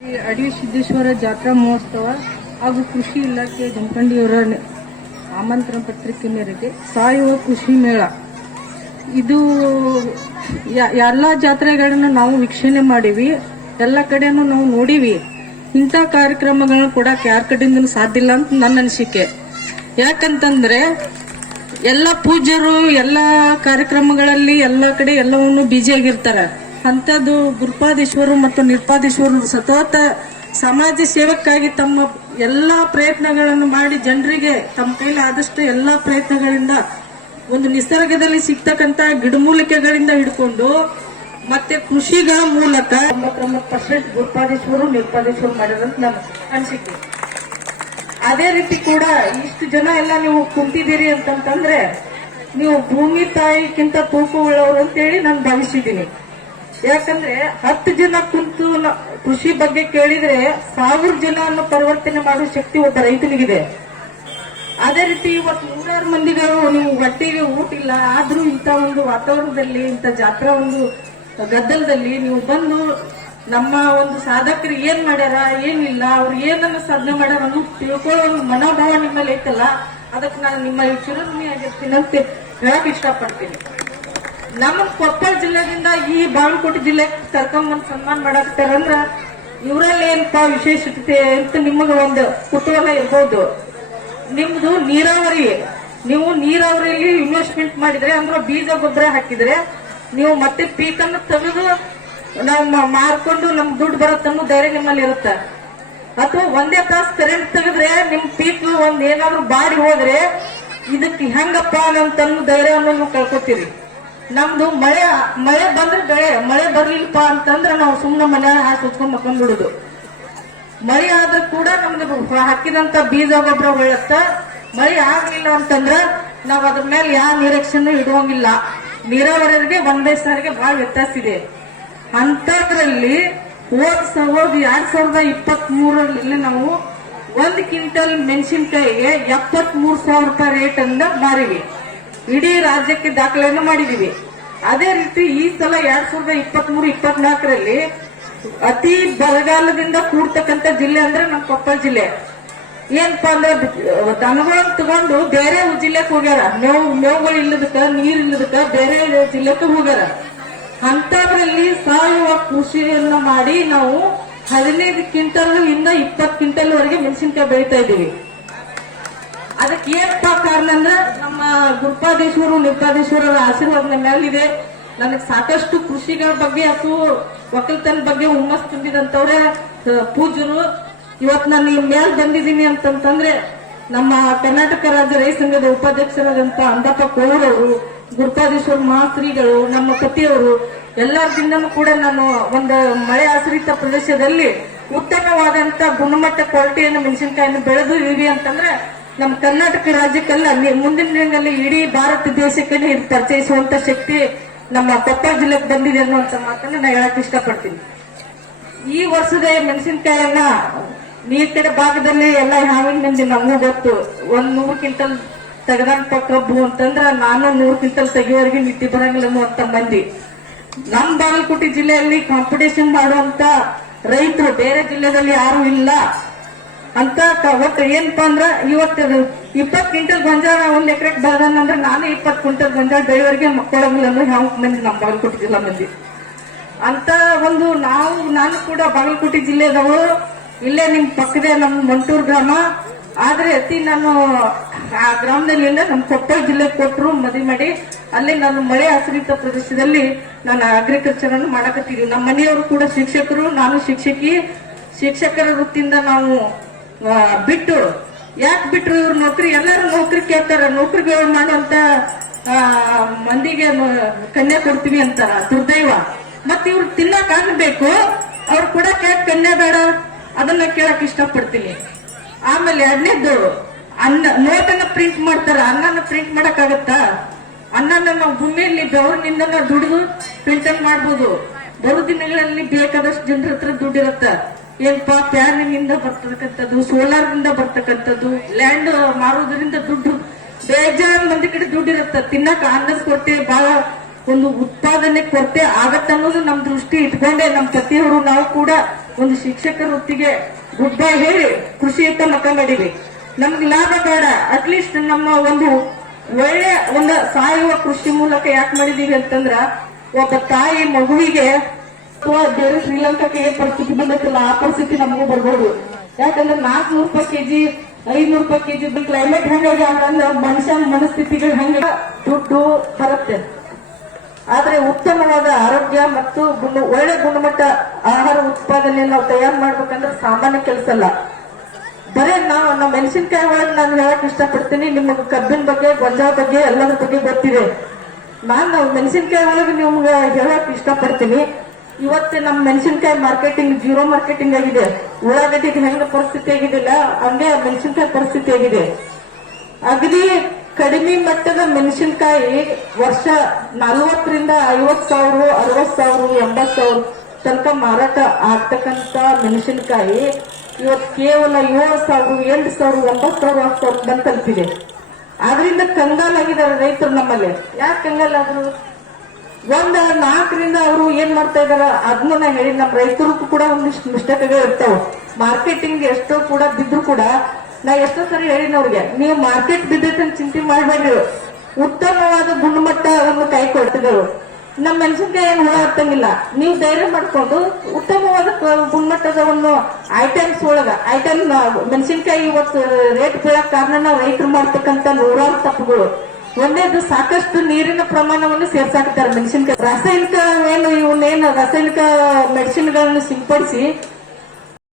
ಅಡವಿ ಸಿದ್ದೇಶ್ವರ ಜಾತ್ರಾ ಮಹೋತ್ಸವ ಹಾಗೂ ಕೃಷಿ ಇಲಾಖೆ ಜಮಖಂಡಿಯವರ ಆಮಂತ್ರಣ ಪತ್ರಿಕೆ ಮೇರೆಗೆ ಸಾವಯವ ಕೃಷಿ ಮೇಳ ಇದು ಎಲ್ಲ ಜಾತ್ರೆಗಳನ್ನು ನಾವು ವೀಕ್ಷಣೆ ಮಾಡಿವಿ. ಎಲ್ಲ ಕಡೆನೂ ನಾವು ನೋಡಿವಿ. ಇಂಥ ಕಾರ್ಯಕ್ರಮಗಳನ್ನ ಕೊಡಕ್ಕೆ ಯಾರ ಕಡೆಯಿಂದ ಸಾಧ್ಯ ಇಲ್ಲ ಅಂತ ನನ್ನ ಅನಿಸಿಕೆ. ಯಾಕಂತಂದ್ರೆ ಎಲ್ಲ ಪೂಜ್ಯರು ಎಲ್ಲ ಕಾರ್ಯಕ್ರಮಗಳಲ್ಲಿ ಎಲ್ಲ ಕಡೆ ಎಲ್ಲವನ್ನು ಬ್ಯುಸಿ ಆಗಿರ್ತಾರೆ. ಅಂತದ್ದು ಗುರುಪಾದೇಶ್ವರು ಮತ್ತು ನಿರ್ಪಾದೇಶ್ವರು ಸತತ ಸಮಾಜ ಸೇವಕ್ಕಾಗಿ ತಮ್ಮ ಎಲ್ಲಾ ಪ್ರಯತ್ನಗಳನ್ನು ಮಾಡಿ ಜನರಿಗೆ ತಮ್ಮ ಕೈಲಿ ಆದಷ್ಟು ಎಲ್ಲಾ ಪ್ರಯತ್ನಗಳಿಂದ ಒಂದು ನಿಸರ್ಗದಲ್ಲಿ ಸಿಗ್ತಕ್ಕಂತ ಗಿಡಮೂಲಿಕೆಗಳಿಂದ ಹಿಡ್ಕೊಂಡು ಮತ್ತೆ ಕೃಷಿಗಳ ಮೂಲಕ 90% ಗುರುಪಾದೇಶ್ವರು ನಿರ್ಪಾದೇಶ್ವರು ಮಾಡಿದಂತ ನನ್ನ ಅನಿಸಿಕೆ. ಅದೇ ರೀತಿ ಕೂಡ ಇಷ್ಟು ಜನ ಎಲ್ಲ ನೀವು ಕುಂತಿದ್ದೀರಿ ಅಂತಂತಂದ್ರೆ ನೀವು ಭೂಮಿ ತಾಯಿಗಿಂತ ತೂಕ ಉಳ್ಳವರು ಅಂತೇಳಿ ನಾನು ಭಾವಿಸಿದ್ದೀನಿ. ಯಾಕಂದ್ರೆ 10 ಜನ ಕುಂತು ಕೃಷಿ ಬಗ್ಗೆ ಕೇಳಿದ್ರೆ 1000 ಜನವನ್ನು ಪರಿವರ್ತನೆ ಮಾಡುವ ಶಕ್ತಿ ಒಬ್ಬ ರೈತನಿಗಿದೆ. ಅದೇ ರೀತಿ ಇವತ್ತು 100 ಮಂದಿಗಳು ನೀವು ಹೊಟ್ಟೆಗೆ ಊಟ ಇಲ್ಲ ಆದ್ರೂ ಇಂಥ ಒಂದು ವಾತಾವರಣದಲ್ಲಿ ಇಂಥ ಜಾತ್ರಾ ಒಂದು ಗದ್ದಲದಲ್ಲಿ ನೀವು ಬಂದು ನಮ್ಮ ಒಂದು ಸಾಧಕರು ಏನ್ ಮಾಡ್ಯಾರ ಏನಿಲ್ಲ ಅವ್ರು ಏನನ್ನ ಸಾಧನೆ ಮಾಡ್ಯಾರ ಅನ್ನೋ ತಿಳ್ಕೊಳ್ಳೋ ಒಂದು ಮನೋಭಾವ ನಿಮ್ಮಲ್ಲಿ ಐತಲ್ಲ, ಅದಕ್ಕೆ ನಾನು ನಿಮ್ಮ ಚಿರಋಣಿ ಆಗಿರ್ತೀನಿ ಅಂತ ಹೇಳಕ್ ಇಷ್ಟಪಡ್ತೀನಿ. ನಮ್ಮ ಕೊಪ್ಪಳ ಜಿಲ್ಲೆಯಿಂದ ಈ ಬಾಗಲಕೋಟೆ ಜಿಲ್ಲೆ ಕರ್ಕೊಂಡ್ಬಂದು ಸನ್ಮಾನ ಮಾಡಾಕ್ತಾರಂದ್ರ ಇವರಲ್ಲಿ ಏನಪ್ಪಾ ವಿಶೇಷತೆ ಅಂತ ನಿಮಗ ಒಂದು ಕುತೂಹಲ ಇರ್ಬೋದು. ನಿಮ್ದು ನೀರಾವರಿ, ನೀವು ನೀರಾವರಿಯಲ್ಲಿ ಇನ್ವೆಸ್ಟ್ಮೆಂಟ್ ಮಾಡಿದ್ರೆ ಅಂದ್ರೆ ಬೀಜ ಗೊಬ್ಬರ ಹಾಕಿದ್ರೆ ನೀವು ಮತ್ತೆ ಪೀಕನ್ನು ತೆಗೆದು ನಾವು ಮಾರ್ಕೊಂಡು ನಮ್ ದುಡ್ಡು ಬರುತ್ತನ್ನೋ ಧೈರ್ಯ ನಿಮ್ಮಲ್ಲಿ ಇರುತ್ತೆ. ಅಥವಾ ಒಂದೇ ತಾಸು ಕರೆಂಟ್ ತೆಗೆದ್ರೆ ನಿಮ್ ಪೀಕ್ ಒಂದ್ ಏನಾದ್ರು ಬಾಡಿ ಹೋದ್ರೆ ಇದಕ್ಕೆ ಹೆಂಗಪ್ಪ ಅಂತನ್ನೋ ಧೈರ್ಯವನ್ನು ನೀವು ಕಳ್ಕೊತೀರಿ. ನಮ್ದು ಮಳೆ ಬಂದ್ರೆ ಬೆಳೆ, ಮಳೆ ಬರ್ಲಿಲ್ಲಪ್ಪ ಅಂತಂದ್ರೆ ನಾವು ಸುಮ್ಮನೆ ಮನೆ ಸುಚ್ಕೊಂಡ್ ಮಕ್ಕೊಂಡ್ಬಿಡುದು. ಮಳೆ ಆದ್ರೂ ಕೂಡ ನಮ್ದು ಹಾಕಿದಂತ ಬೀಜ ಗೊಬ್ಬರ ಬೆಳತ್ತ. ಮಳೆ ಆಗ್ಲಿಲ್ಲ ಅಂತಂದ್ರ ನಾವ್ ಅದ್ರ ಮೇಲೆ ಯಾವ ನಿರೀಕ್ಷೆನೂ ಇಡುವಂಗಿಲ್ಲ. ನೀರಾವರಿಗೆ ಒಂದೇ ಸಾರಿಗೆ ಬಹಳ ವ್ಯತ್ಯಾಸ ಇದೆ. ಅಂತದ್ರಲ್ಲಿ ಹೋದ್ 2023ರಲ್ಲಿ ನಾವು 1 ಕ್ವಿಂಟಲ್ ಮೆಣಸಿನ್ಕಾಯಿಗೆ 73,000 ರೂಪಾಯಿ ರೇಟ್ ಅಂದ ಮಾರಿವಿ. ಇಡೀ ರಾಜ್ಯಕ್ಕೆ ದಾಖಲೆಯನ್ನು ಮಾಡಿದೀವಿ. ಅದೇ ರೀತಿ ಈ ಸಲ 2023-24ರಲ್ಲಿ ಅತಿ ಬರಗಾಲದಿಂದ ಕೂಡ್ತಕ್ಕಂತ ಜಿಲ್ಲೆ ಅಂದ್ರೆ ನಮ್ಮ ಕೊಪ್ಪಳ ಜಿಲ್ಲೆ. ಏನಪ್ಪಾ ಅಂದ್ರೆ ದನಗಳನ್ನ ತಗೊಂಡು ಬೇರೆ ಜಿಲ್ಲೆಗೆ ಹೋಗ್ಯಾರ. ಮೇವುಗಳು ಇಲ್ಲದಕ್ಕ ನೀರ್ ಇಲ್ಲದಕ್ಕ ಬೇರೆ ಜಿಲ್ಲೆಗೆ ಹೋಗ್ಯಾರ. ಅಂತದ್ರಲ್ಲಿ ಸಾವಯವ ಕೃಷಿಯನ್ನ ಮಾಡಿ ನಾವು 15 ಕ್ವಿಂಟಲ್ ಇಂದ 20 ಕ್ವಿಂಟಲ್ ವರೆಗೆ ಮೆಣಸಿನ್ಕಾಯಿ ಬೆಳೀತಾ ಇದ್ದೀವಿ. ಅದಕ್ಕೆ ಏನಪ್ಪಾ ಕಾರಣ ಅಂದ್ರೆ ನಮ್ಮ ಗುರುಪಾದೇಶ್ವರು ನಿರ್ಪಾದೇಶ್ವರರ ಆಶೀರ್ವಾದ ನನ್ನ ಮೇಲಿದೆ. ನನಗೆ ಸಾಕಷ್ಟು ಕೃಷಿಗಳ ಬಗ್ಗೆ ಅಥವಾ ಒಕ್ಕಲ್ತನ ಬಗ್ಗೆ ಹುಮ್ಮಸ್ ತುಂಬಿದಂತವ್ರೆ ಪೂಜ್ಯರು. ಇವತ್ತು ನಾನು ಈ ಮೇಲ್ ಬಂದಿದ್ದೀನಿ ಅಂತಂತಂದ್ರೆ ನಮ್ಮ ಕರ್ನಾಟಕ ರಾಜ್ಯ ರೈತ ಸಂಘದ ಉಪಾಧ್ಯಕ್ಷರಾದಂತ ಅಂದಪ್ಪ ಕೋಳೂರವರು, ಗುರುಪಾದೇಶ್ವರ ಮಹಾಶ್ರೀಗಳು, ನಮ್ಮ ಪತಿಯವರು ಎಲ್ಲರಿಂದನೂ ಕೂಡ ನಾನು ಒಂದು ಮಳೆ ಆಶ್ರಿತ ಪ್ರದೇಶದಲ್ಲಿ ಉತ್ತಮವಾದಂತ ಗುಣಮಟ್ಟ ಕ್ವಾಲಿಟಿಯನ್ನು ಮೆಣಸಿನಕಾಯಿಯನ್ನು ಬೆಳೆದು ಇವಿ ಅಂತಂದ್ರೆ ನಮ್ಮ ಕರ್ನಾಟಕ ರಾಜ್ಯಕ್ಕಲ್ಲ ಮುಂದಿನ ದಿನಗಳಲ್ಲಿ ಇಡೀ ಭಾರತ ದೇಶಕ್ಕೆ ಪರಿಚಯಿಸುವಂತ ಶಕ್ತಿ ನಮ್ಮ ಕೊಪ್ಪಳ ಜಿಲ್ಲೆಗೆ ಬಂದಿದೆ ಅನ್ನುವಂತ ಮಾತನ್ನ ನಾನು ಹೇಳಕ್ ಇಷ್ಟಪಡ್ತೀನಿ. ಈ ವರ್ಷದ ಮೆಣಸಿನಕಾಯನ್ನ ಈ ಕಡೆ ಭಾಗದಲ್ಲಿ ಎಲ್ಲ ಹಾವಿನ ಮಂದಿ ನಮಗೂ ಗೊತ್ತು. 100 ಕ್ವಿಂಟಲ್ ತೆಗೆದಂತ ಕಬ್ಬು ಅಂತಂದ್ರ ನಾನು 100 ಕ್ವಿಂಟಲ್ ತೆಗಿಯೋವರೆಗೆ ನಿದ್ದೆ ಬರಂಗಿಲ್ಲ ಅನ್ನುವಂತ ಮಂದಿ. ನಮ್ಮ ಬಾಗಲಕೋಟೆ ಜಿಲ್ಲೆಯಲ್ಲಿ ಕಾಂಪಿಟೇಷನ್ ಮಾಡುವಂತ ರೈತರು ಬೇರೆ ಜಿಲ್ಲೆದಲ್ಲಿ ಯಾರು ಇಲ್ಲ ಅಂತ. ಒಟ್ಟು ಏನಪ್ಪಾ ಅಂದ್ರ ಇವತ್ತು 20 ಕ್ವಿಂಟಲ್ ಗೊಂಜಾಳ 1 ಎಕರೆಗೆ ಬೆಳೆದಂದ್ರೆ ನಾನು 20 ಕ್ವಿಂಟಲ್ ಗೊಂಜಾಳ ಬೆಳೆಯವರೆಗೆ ಮಕ್ಕಳಂಗಿಲ್ಲ ಅನ್ನೋ ಯಾವ ಮಂದಿ ನಮ್ಮ ಬಾಗಲಕೋಟೆ ಜಿಲ್ಲಾ ಮಂದಿ ಅಂತ. ಒಂದು ನಾನು ಕೂಡ ಬಾಗಲಕೋಟೆ ಜಿಲ್ಲೆದವರು, ಇಲ್ಲೇ ನಿಮ್ ಪಕ್ಕದೇ ನಮ್ಮ ಮಂಟೂರ್ ಗ್ರಾಮ. ಆದ್ರೆ ನಾನು ಆ ಗ್ರಾಮದಲ್ಲಿಂದ ನಮ್ಮ ಕೊಪ್ಪಳ ಜಿಲ್ಲೆಗೆ ಕೊಟ್ಟರು ಮದುವೆ ಮಾಡಿ ಅಲ್ಲಿ ನಾನು ಮಳೆ ಆಶ್ರಿತ ಪ್ರದೇಶದಲ್ಲಿ ನಾನು ಅಗ್ರಿಕಲ್ಚರ್ ಅನ್ನು ಮಾಡಕತ್ತೀವಿ. ನಮ್ಮ ಮನೆಯವರು ಕೂಡ ಶಿಕ್ಷಕರು, ನಾನು ಶಿಕ್ಷಕಿ. ಶಿಕ್ಷಕರ ವೃತ್ತಿಯಿಂದ ನಾವು ಬಿಟ್ಟು ಯಾಕೆ ಬಿಟ್ರು ಇವ್ರ ನೌಕರಿ? ಎಲ್ಲರೂ ನೌಕರಿ ಕೇಳ್ತಾರ. ನೌಕರಿಗಳು ಮಾಡುವಂತ ಮಂದಿಗೆ ಕನ್ಯಾ ಕೊಡ್ತೀವಿ ಅಂತಾರ, ದುರ್ದೈವ. ಮತ್ ಇವ್ರು ತಿನ್ನಕ್ ಆಗ್ಬೇಕು, ಅವ್ರು ಕೂಡ ಯಾಕೆ ಕನ್ಯಾ ಬೇಡ ಅದನ್ನ ಕೇಳಕ್ ಇಷ್ಟಪಡ್ತೀನಿ. ಆಮೇಲೆ 2ನೇದ್ದು ನೋಟನ್ನ ಪ್ರಿಂಟ್ ಮಾಡ್ತಾರ, ಅನ್ನನ ಪ್ರಿಂಟ್ ಮಾಡಕ್ ಆಗತ್ತಾ? ಅನ್ನನ ನಾವು ಭೂಮಿಯಲ್ಲಿ ಬೆವರಿನಿಂದ ದುಡಿದು ಪ್ರಿಂಟ್ ಮಾಡ್ಬೋದು. ಬರೋ ದಿನಗಳಲ್ಲಿ ಬೇಕಾದಷ್ಟು ಜನರ ಹತ್ರ ದುಡ್ಡಿರತ್ತ. ಏನಪ್ಪಾ ಪ್ಯಾನಿನಿಂದ ಬರ್ತಕ್ಕಂಥದ್ದು, ಸೋಲಾರ್ನಿಂದ ಬರ್ತಕ್ಕಂಥದ್ದು, ಲ್ಯಾಂಡ್ ಮಾರೋದ್ರಿಂದ ದುಡ್ಡು ಬೇಜಾನ್ ಮಂದಿ ಕಡೆ ದುಡ್ಡಿರತ್ತ. ತಿನ್ನಕ ಅನ್ನದ ಕೊರತೆ ಬಹಳ ಒಂದು ಉತ್ಪಾದನೆ ಕೊರತೆ ಆಗತ್ತ ಅನ್ನೋದು ನಮ್ ದೃಷ್ಟಿ ಇಟ್ಕೊಂಡೆ ನಮ್ಮ ಪತಿಯವರು ನಾವು ಕೂಡ ಒಂದು ಶಿಕ್ಷಕ ವೃತ್ತಿಗೆ ಗುಡ್ ಬೈ ಹೇಳಿ ಕೃಷಿಯತ್ತ ಮಕ್ಕ ಮಾಡಿವಿ. ನಮ್ಗೆ ಲಾಭ ಬೇಡ, ಅಟ್ಲೀಸ್ಟ್ ನಮ್ಮ ಒಂದು ಒಳ್ಳೆ ಒಂದು ಸಾಯುವ ಕೃಷಿ ಮೂಲಕ ಯಾಕೆ ಮಾಡಿದೀವಿ ಅಂತಂದ್ರ ಒಬ್ಬ ತಾಯಿ ಮಗುವಿಗೆ ಅಥವಾ ಬೇರೆ ಶ್ರೀಲಂಕಾಕ್ಕೆ ಏನ್ ಪರಿಸ್ಥಿತಿ ಬಂದೈತಿಲ್ಲ ಆ ಪರಿಸ್ಥಿತಿ ನಮಗೂ ಬರ್ಬೋದು. ಯಾಕಂದ್ರೆ 400 ರೂಪಾಯಿ ಕೆಜಿ 500 ರೂಪಾಯಿ ಕೆಜಿ ಕ್ಲೈಮೇಟ್ ಹೆಂಗಾಗಿ ಅಂದ್ರೆ ಮನುಷ್ಯ ಮನಸ್ಥಿತಿಗಳು ಹೆಂಗ ದುಡ್ಡು ಬರುತ್ತೆ. ಆದ್ರೆ ಉತ್ತಮವಾದ ಆರೋಗ್ಯ ಮತ್ತು ಒಳ್ಳೆ ಗುಣಮಟ್ಟ ಆಹಾರ ಉತ್ಪಾದನೆ ನಾವು ತಯಾರು ಮಾಡ್ಬೇಕಂದ್ರೆ ಸಾಮಾನ್ಯ ಕೆಲಸ ಅಲ್ಲ. ಬರೇ ನಾವು ಮೆಣಸಿನ್ಕಾಯಿ ಒಳಗೆ ನಾನು ಹೇಳಕ್ ಇಷ್ಟಪಡ್ತೀನಿ. ನಿಮಗೆ ಕಬ್ಬಿನ ಬಗ್ಗೆ, ಗೊಂಜಾಳ ಬಗ್ಗೆ, ಎಲ್ಲದ್ರ ಬಗ್ಗೆ ಗೊತ್ತಿದೆ. ನಾನು ಮೆಣಸಿನ್ಕಾಯಿ ಒಳಗೆ ನಿಮ್ಗೆ ಹೇಳಕ್ ಇಷ್ಟಪಡ್ತೀನಿ. ಇವತ್ತು ನಮ್ಮ ಮೆಣಸಿನ್ಕಾಯಿ ಮಾರ್ಕೆಟಿಂಗ್ ಜೀರೋ ಮಾರ್ಕೆಟಿಂಗ್ ಆಗಿದೆ. ಉಳ್ಳಾಗಡ್ಡಿಗೆ ಹೆಂಗ ಪರಿಸ್ಥಿತಿ ಆಗಿದಿಲ್ಲ ಹಂಗೆ ಮೆಣಸಿನ್ಕಾಯಿ ಪರಿಸ್ಥಿತಿ ಆಗಿದೆ. ಅಗದಿ ಕಡಿಮೆ ಮಟ್ಟದ ಮೆಣಸಿನ್ಕಾಯಿ ವರ್ಷ 40 ರಿಂದ 50,000, 60,000, 80,000 ತನಕ ಮಾರಾಟ ಆಗ್ತಕ್ಕಂತ ಮೆಣಸಿನ್ಕಾಯಿ ಇವತ್ತು ಕೇವಲ 7,000, 8,000, 9,000, 10,000 ಬಂದು ತಲುಪಿದೆ. ಆದ್ರಿಂದ ಕಂಗಾಲಾಗಿದ್ದಾರೆ ರೈತರು ನಮ್ಮಲ್ಲಿ. ಯಾಕೆ ಕಂಗಾಲಾದ್ರು? 4 ರಿಂದ ಅವರು ಏನ್ ಮಾಡ್ತಾ ಇದಾರ ಅದನ್ನ ನಾ ಹೇಳಿ. ನಮ್ಮ ರೈತರಿಗೂ ಕೂಡ ಒಂದಿಷ್ಟು ಮಿಸ್ಟೇಕ್ಗಳು ಇರ್ತಾವ. ಮಾರ್ಕೆಟಿಂಗ್ ಎಷ್ಟೋ ಕೂಡ ಬಿದ್ರು ಕೂಡ ನಾ ಎಷ್ಟೋ ಸರಿ ಹೇಳಿನವ್ರಿಗೆ, ನೀವು ಮಾರ್ಕೆಟ್ ಬಿದ್ದೈತೆ ಚಿಂತೆ ಮಾಡಬೇಡಿ, ಉತ್ತಮವಾದ ಗುಣಮಟ್ಟವನ್ನು ಕೈ ಕೊಡ್ತಿದ್ರು. ನಮ್ಮ ಮೆಣಸಿನ್ಕಾಯಿ ಏನು ಹುಳ ಹತ್ತಂಗಿಲ್ಲ. ನೀವು ಧೈರ್ಯ ಮಾಡ್ಕೊಂಡು ಉತ್ತಮವಾದ ಗುಣಮಟ್ಟದ ಒಂದು ಐಟಮ್ಸ್ ಒಳಗ ಮೆಣಸಿನ್ಕಾಯಿ ಇವತ್ತು ರೇಟ್ ಬೀಳಕ್ ಕಾರಣ ರೈತರು ಮಾಡ್ತಕ್ಕಂತ 100 ತಪ್ಪುಗಳು. ಒಂದೇದು ಸಾಕಷ್ಟು ನೀರಿನ ಪ್ರಮಾಣವನ್ನು ಸೇರ್ಸಾಕ್ತಾರೆ ಮೆಣಸಿನ್ಕಾಯಿ. ರಾಸಾಯನಿಕ ರಾಸಾಯನಿಕ ಮೆಡಿಸಿನ್ಗಳನ್ನು ಸಿಂಪಡಿಸಿ